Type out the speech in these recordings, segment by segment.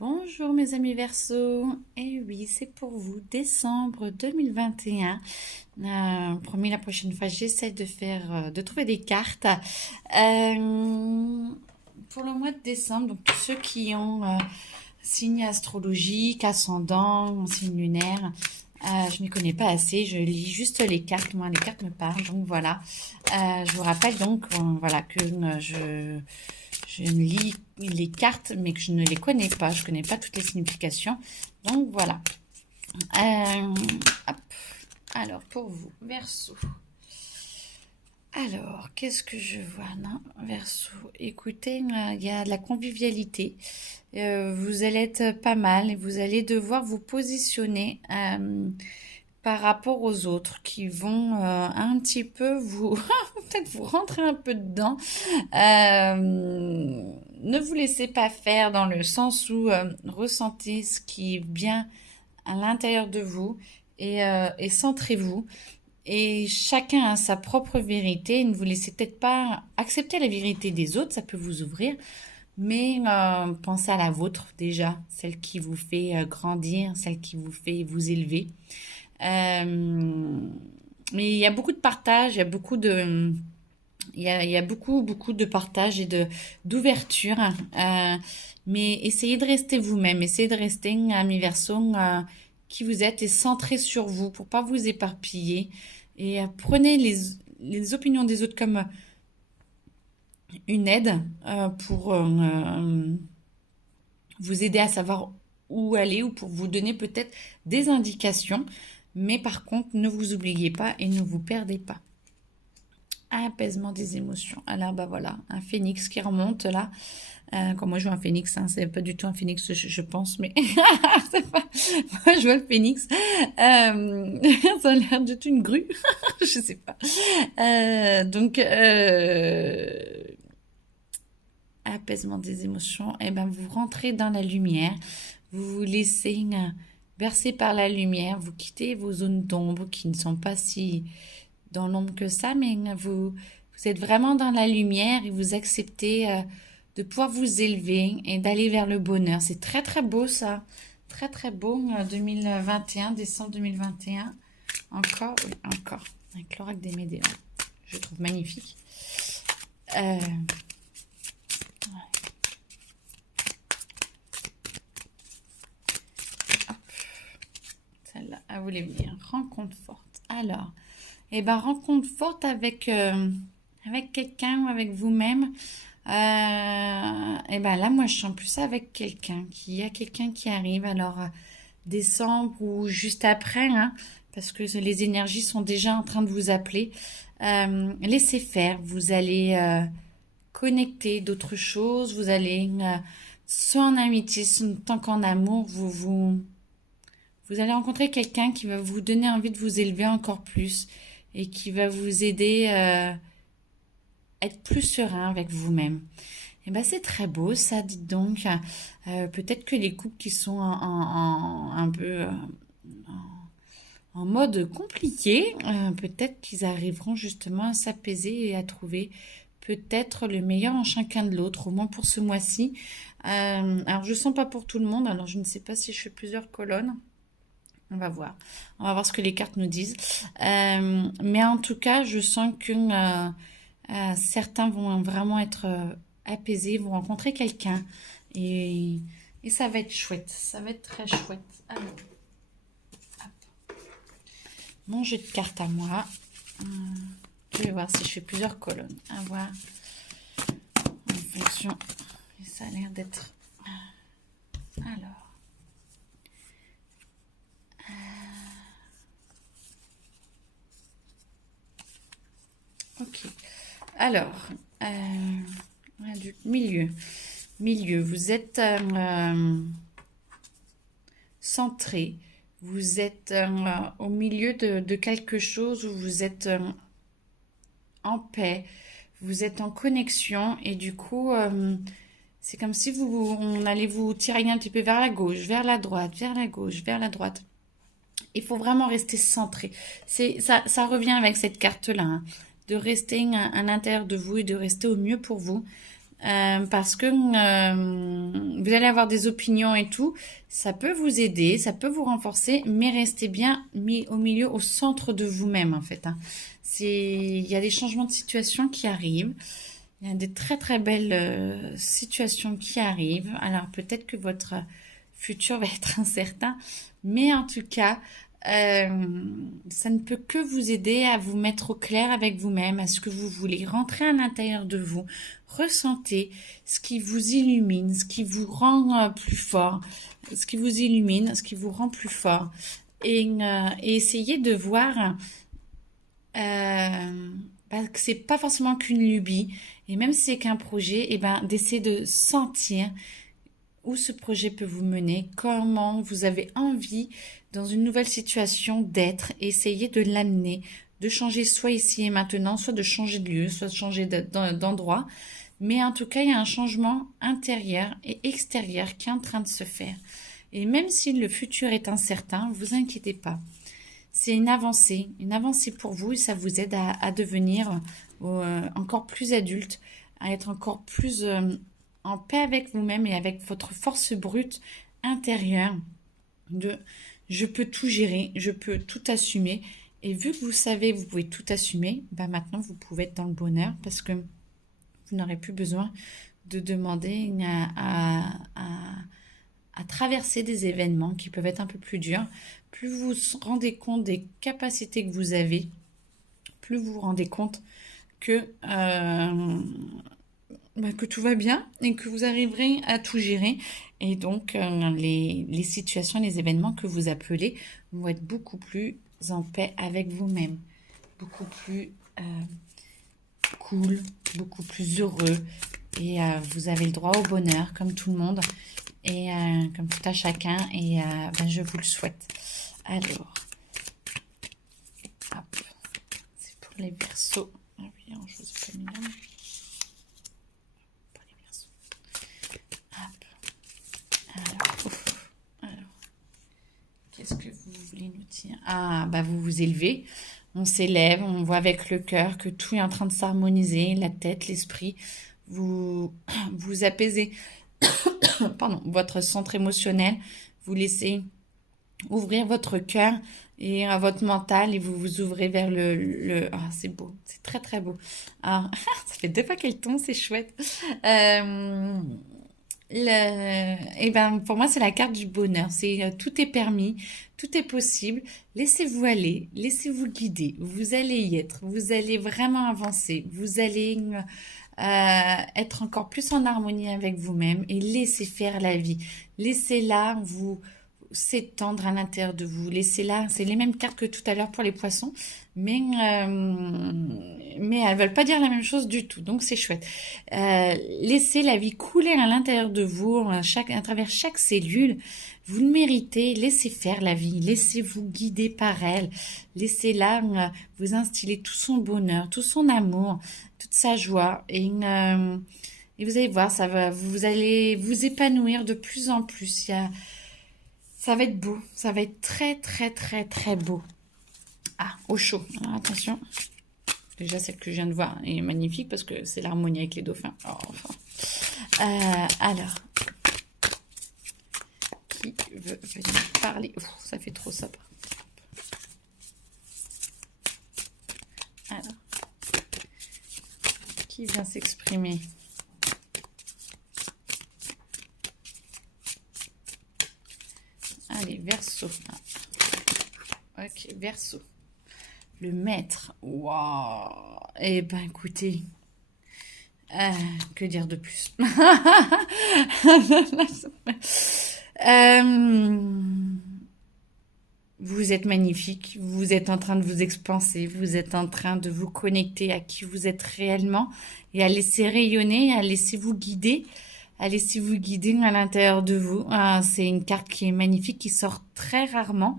Bonjour mes amis Verseau, et oui c'est pour vous, décembre 2021. Promis la prochaine fois j'essaie de trouver des cartes. Pour le mois de décembre, donc tous ceux qui ont signe astrologique, ascendant, signe lunaire, je ne connais pas assez, je lis juste les cartes, moi les cartes me parlent, donc voilà. Je vous rappelle donc voilà que je lis les cartes, mais que je ne les connais pas. Je ne connais pas toutes les significations. Donc voilà. Hop. Alors pour vous, Verseau. Alors, qu'est-ce que je vois? Non, Verseau. Écoutez, il y a de la convivialité. Vous allez être pas mal et vous allez devoir vous positionner par rapport aux autres qui vont un petit peu vous peut-être vous rentrer un peu dedans. Ne vous laissez pas faire dans le sens où ressentez ce qui est bien à l'intérieur de vous et centrez-vous. Et chacun a sa propre vérité. Ne vous laissez peut-être pas accepter la vérité des autres, ça peut vous ouvrir. Mais pensez à la vôtre déjà, celle qui vous fait grandir, celle qui vous fait vous élever. Mais il y a beaucoup de partage, il y a beaucoup de, il y a beaucoup de partage et d'ouverture. Mais essayez de rester vous-même, essayez de rester ami Verseau qui vous êtes et centré sur vous pour pas vous éparpiller. Et prenez les opinions des autres comme une aide pour vous aider à savoir où aller ou pour vous donner peut-être des indications. Mais par contre, ne vous oubliez pas et ne vous perdez pas. Apaisement des émotions. Alors, bah voilà, un phénix qui remonte là. Quand moi je vois un phénix, hein, c'est pas du tout un phénix, je pense, mais c'est pas... moi je vois le phénix. Ça a l'air d'être une grue, je sais pas. Apaisement des émotions. Et ben vous rentrez dans la lumière, vous vous laissez bercer par la lumière, vous quittez vos zones d'ombre qui ne sont pas si dans l'ombre que ça, mais vous êtes vraiment dans la lumière et vous acceptez de pouvoir vous élever et d'aller vers le bonheur. C'est très très beau ça, très très beau 2021, décembre 2021. Encore, oui, encore, avec l'oracle des Médéons. Je trouve magnifique. Celle-là, elle voulait venir. Rencontre forte. Alors, eh ben, rencontre forte avec quelqu'un ou avec vous-même. Et ben là, moi, je sens plus ça avec quelqu'un. Qu'il y a quelqu'un qui arrive. Alors, décembre ou juste après, hein, parce que les énergies sont déjà en train de vous appeler. Laissez faire. Vous allez connecter d'autres choses. Vous allez, soit en amitié, tant qu'en amour, vous allez rencontrer quelqu'un qui va vous donner envie de vous élever encore plus et qui va vous aider à être plus serein avec vous-même. Et ben c'est très beau ça, dites donc. Peut-être que les couples qui sont un peu en mode compliqué, peut-être qu'ils arriveront justement à s'apaiser et à trouver peut-être le meilleur en chacun de l'autre, au moins pour ce mois-ci. Alors je sens pas pour tout le monde, alors je ne sais pas si je fais plusieurs colonnes. On va voir. On va voir ce que les cartes nous disent. Mais en tout cas, je sens que certains vont vraiment être apaisés, vont rencontrer quelqu'un. Et ça va être chouette. Ça va être très chouette. Alors, hop. Mon jeu de cartes à moi. Je vais voir si je fais plusieurs colonnes. À voir. En fonction. Et ça a l'air d'être... Alors. Ok. Alors, du milieu. Milieu, vous êtes centré. Vous êtes au milieu de quelque chose où vous êtes en paix. Vous êtes en connexion et du coup, c'est comme si on allait vous tirailler un petit peu vers la gauche, vers la droite, vers la gauche, vers la droite. Il faut vraiment rester centré. Ça revient avec cette carte-là, hein, de rester à l'intérieur de vous et de rester au mieux pour vous. parce que vous allez avoir des opinions et tout. Ça peut vous aider, ça peut vous renforcer, mais restez bien mis au milieu, au centre de vous-même en fait, hein. Il y a des changements de situation qui arrivent. Il y a des très très belles situations qui arrivent. Alors peut-être que votre futur va être incertain, mais en tout cas, ça ne peut que vous aider à vous mettre au clair avec vous-même, à ce que vous voulez. Rentrer à l'intérieur de vous, ressentez ce qui vous illumine, ce qui vous rend plus fort, ce qui vous illumine, ce qui vous rend plus fort. Et essayez de voir que c'est pas forcément qu'une lubie, et même si c'est qu'un projet, et ben d'essayer de sentir où ce projet peut vous mener, comment vous avez envie dans une nouvelle situation d'être, essayez de l'amener, de changer soit ici et maintenant, soit de changer de lieu, soit de changer d'endroit, mais en tout cas il y a un changement intérieur et extérieur qui est en train de se faire. Et même si le futur est incertain, vous inquiétez pas. C'est une avancée pour vous et ça vous aide à devenir encore plus adulte, à être encore plus en paix avec vous-même et avec votre force brute intérieure de je peux tout gérer, je peux tout assumer. Et vu que vous savez, vous pouvez tout assumer, bah maintenant vous pouvez être dans le bonheur parce que vous n'aurez plus besoin de demander à traverser des événements qui peuvent être un peu plus durs. Plus vous vous rendez compte des capacités que vous avez, plus vous vous rendez compte que tout va bien et que vous arriverez à tout gérer. Et donc, les situations, les événements que vous appelez vont être beaucoup plus en paix avec vous-même, beaucoup plus cool, beaucoup plus heureux. Et vous avez le droit au bonheur, comme tout le monde, et comme tout à chacun. Et je vous le souhaite. Alors, hop, c'est pour les Verseaux. Ah oui, je vous ai pas mis là. Pour les Verseaux. Hop. Alors, qu'est-ce que vous voulez nous dire? Ah, vous vous élevez. On s'élève, on voit avec le cœur que tout est en train de s'harmoniser, la tête, l'esprit. Vous apaisez pardon, votre centre émotionnel. Vous laissez ouvrir votre cœur et votre mental et vous vous ouvrez vers Ah, c'est beau, c'est très très beau. Alors, ça fait 2 fois qu'elle tombe, c'est chouette. Pour moi, c'est la carte du bonheur. C'est tout est permis, tout est possible. Laissez-vous aller, laissez-vous guider. Vous allez y être, vous allez vraiment avancer, vous allez être encore plus en harmonie avec vous-même et laissez faire la vie. Laissez-la vous s'étendre à l'intérieur de vous. Laissez-la, c'est les mêmes cartes que tout à l'heure pour les poissons, mais elles veulent pas dire la même chose du tout, donc c'est chouette. Laissez la vie couler à l'intérieur de vous, à travers chaque cellule. Vous le méritez, laissez faire la vie, laissez-vous guider par elle, laissez-la vous instiller tout son bonheur, tout son amour, toute sa joie, et vous allez voir, vous allez vous épanouir de plus en plus. Ça va être beau, ça va être très très très très beau. Ah, au chaud, alors attention. Déjà, celle que je viens de voir est magnifique parce que c'est l'harmonie avec les dauphins. Alors, qui veut venir parler? Ça fait trop ça. Alors, qui vient s'exprimer? Allez, Verseau. Ok, Verseau. Le maître. Waouh. Eh ben, écoutez. Que dire de plus? Vous êtes magnifique. Vous êtes en train de vous expanser. Vous êtes en train de vous connecter à qui vous êtes réellement et à laisser rayonner, à laisser vous guider. Laissez-vous guider à l'intérieur de vous. C'est une carte qui est magnifique, qui sort très rarement.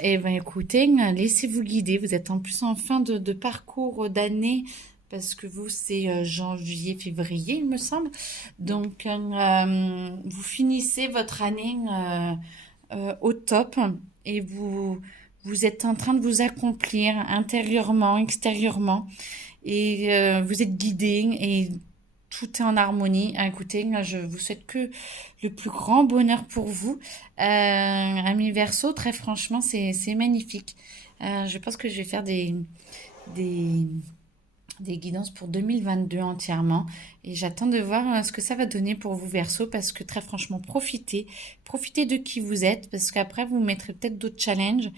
Écoutez, laissez-vous guider. Vous êtes en plus en fin de parcours d'année, parce que vous, c'est janvier, février, il me semble. Donc, vous finissez votre année au top et vous êtes en train de vous accomplir intérieurement, extérieurement. Et vous êtes guidé et tout est en harmonie. Écoutez, moi, je vous souhaite que le plus grand bonheur pour vous. Ami Verseau, très franchement, c'est magnifique. Je pense que je vais faire des, des guidances pour 2022 entièrement. Et j'attends de voir ce que ça va donner pour vous, Verseau, parce que très franchement, profitez de qui vous êtes, parce qu'après, vous mettrez peut-être d'autres challenges.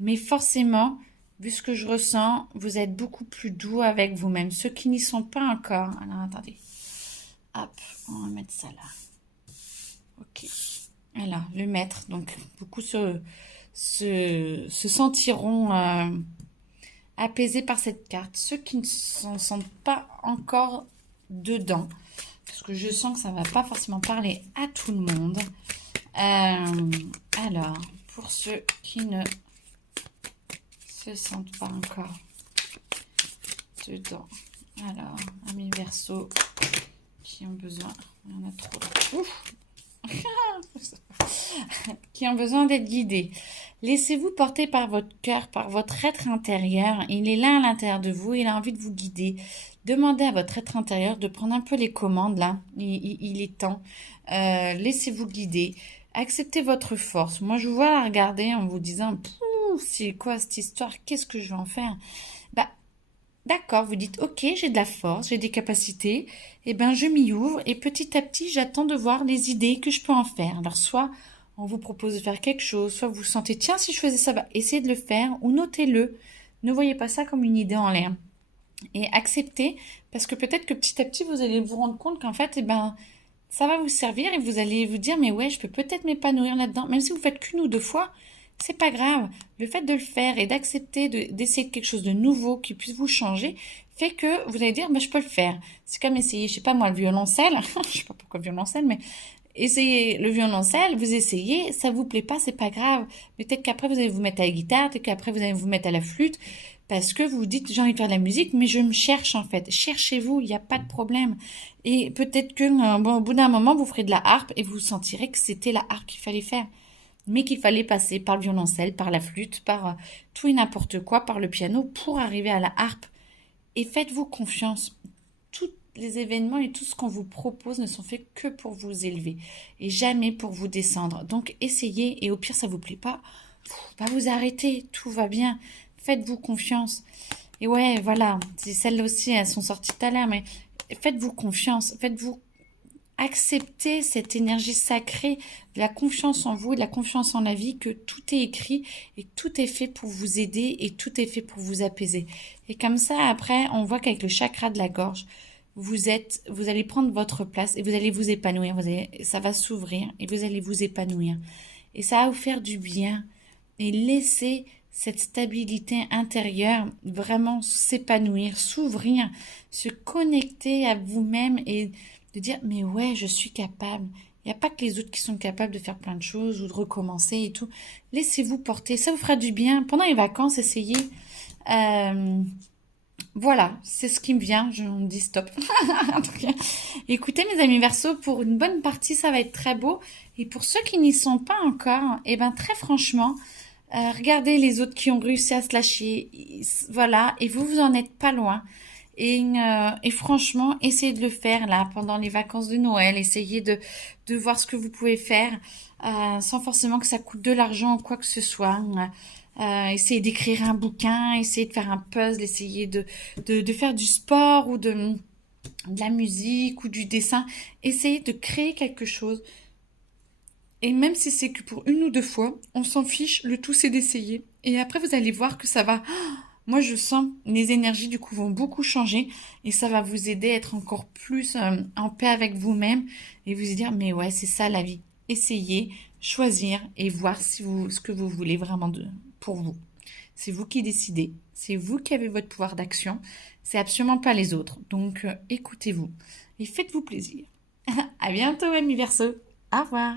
Mais forcément, vu ce que je ressens, vous êtes beaucoup plus doux avec vous-même. Ceux qui n'y sont pas encore. Alors, attendez. Hop, on va mettre ça là. Ok. Alors, le maître. Donc, beaucoup se sentiront apaisés par cette carte. Ceux qui ne s'en sentent pas encore dedans, parce que je sens que ça ne va pas forcément parler à tout le monde. Alors, pour ceux qui ne se sentent pas encore dedans. Alors, amis Verseau, qui ont besoin, il y en a trop là. Ouf. Qui ont besoin d'être guidés. Laissez-vous porter par votre cœur, par votre être intérieur. Il est là à l'intérieur de vous, il a envie de vous guider. Demandez à votre être intérieur de prendre un peu les commandes là. Il est temps. Laissez-vous guider. Acceptez votre force. Moi, je vous vois regarder en vous disant, c'est quoi cette histoire? Qu'est-ce que je vais en faire? Bah, d'accord, vous dites, ok, j'ai de la force, j'ai des capacités, et ben je m'y ouvre et petit à petit, j'attends de voir les idées que je peux en faire. Alors, soit on vous propose de faire quelque chose, soit vous sentez, tiens, si je faisais ça, bah, essayez de le faire ou notez-le. Ne voyez pas ça comme une idée en l'air. Et acceptez, parce que peut-être que petit à petit, vous allez vous rendre compte qu'en fait, eh ben, ça va vous servir et vous allez vous dire, mais ouais, je peux peut-être m'épanouir là-dedans, même si vous faites qu'une ou deux fois. C'est pas grave. Le fait de le faire et d'accepter d'essayer quelque chose de nouveau qui puisse vous changer fait que vous allez dire, bah, je peux le faire. C'est comme essayer, je sais pas moi, le violoncelle. Je sais pas pourquoi violoncelle, mais essayez le violoncelle, vous essayez, ça vous plaît pas, c'est pas grave. Peut-être qu'après vous allez vous mettre à la guitare, peut-être qu'après vous allez vous mettre à la flûte, parce que vous vous dites, j'ai envie de faire de la musique, mais je me cherche en fait. Cherchez-vous, il n'y a pas de problème. Et peut-être que bon, au bout d'un moment, vous ferez de la harpe et vous sentirez que c'était la harpe qu'il fallait faire, mais qu'il fallait passer par le violoncelle, par la flûte, par tout et n'importe quoi, par le piano pour arriver à la harpe. Et faites-vous confiance. Tous les événements et tout ce qu'on vous propose ne sont faits que pour vous élever et jamais pour vous descendre. Donc essayez et au pire ça vous plaît pas, pas vous arrêter, tout va bien. Faites-vous confiance. Et ouais, voilà, celles-là aussi, elles sont sorties tout à l'heure, mais faites-vous confiance, faites-vous accepter cette énergie sacrée, de la confiance en vous, de la confiance en la vie, que tout est écrit et tout est fait pour vous aider et tout est fait pour vous apaiser. Et comme ça, après, on voit qu'avec le chakra de la gorge, vous allez prendre votre place et vous allez vous épanouir. Ça va s'ouvrir et vous allez vous épanouir. Et ça va vous faire du bien. Et laissez cette stabilité intérieure vraiment s'épanouir, s'ouvrir, se connecter à vous-même et de dire, mais ouais, je suis capable. Il n'y a pas que les autres qui sont capables de faire plein de choses ou de recommencer et tout. Laissez-vous porter, ça vous fera du bien. Pendant les vacances, essayez. Voilà, c'est ce qui me vient. Je me dis stop. En tout cas, écoutez, mes amis Verseau, pour une bonne partie, ça va être très beau. Et pour ceux qui n'y sont pas encore, eh ben très franchement, regardez les autres qui ont réussi à se lâcher. Voilà, et vous en êtes pas loin. Et franchement, essayez de le faire là pendant les vacances de Noël. Essayez de voir ce que vous pouvez faire sans forcément que ça coûte de l'argent ou quoi que ce soit. Essayez d'écrire un bouquin, essayez de faire un puzzle, essayez de faire du sport ou de la musique ou du dessin. Essayez de créer quelque chose. Et même si c'est que pour une ou deux fois, on s'en fiche, le tout c'est d'essayer. Et après, vous allez voir que ça va... Moi, je sens les énergies du coup vont beaucoup changer et ça va vous aider à être encore plus en paix avec vous-même et vous dire mais ouais, c'est ça la vie. Essayez, choisir et voir ce que vous voulez vraiment pour vous. C'est vous qui décidez, c'est vous qui avez votre pouvoir d'action, c'est absolument pas les autres. Donc écoutez-vous et faites-vous plaisir. À bientôt, amis Verseau. Au revoir.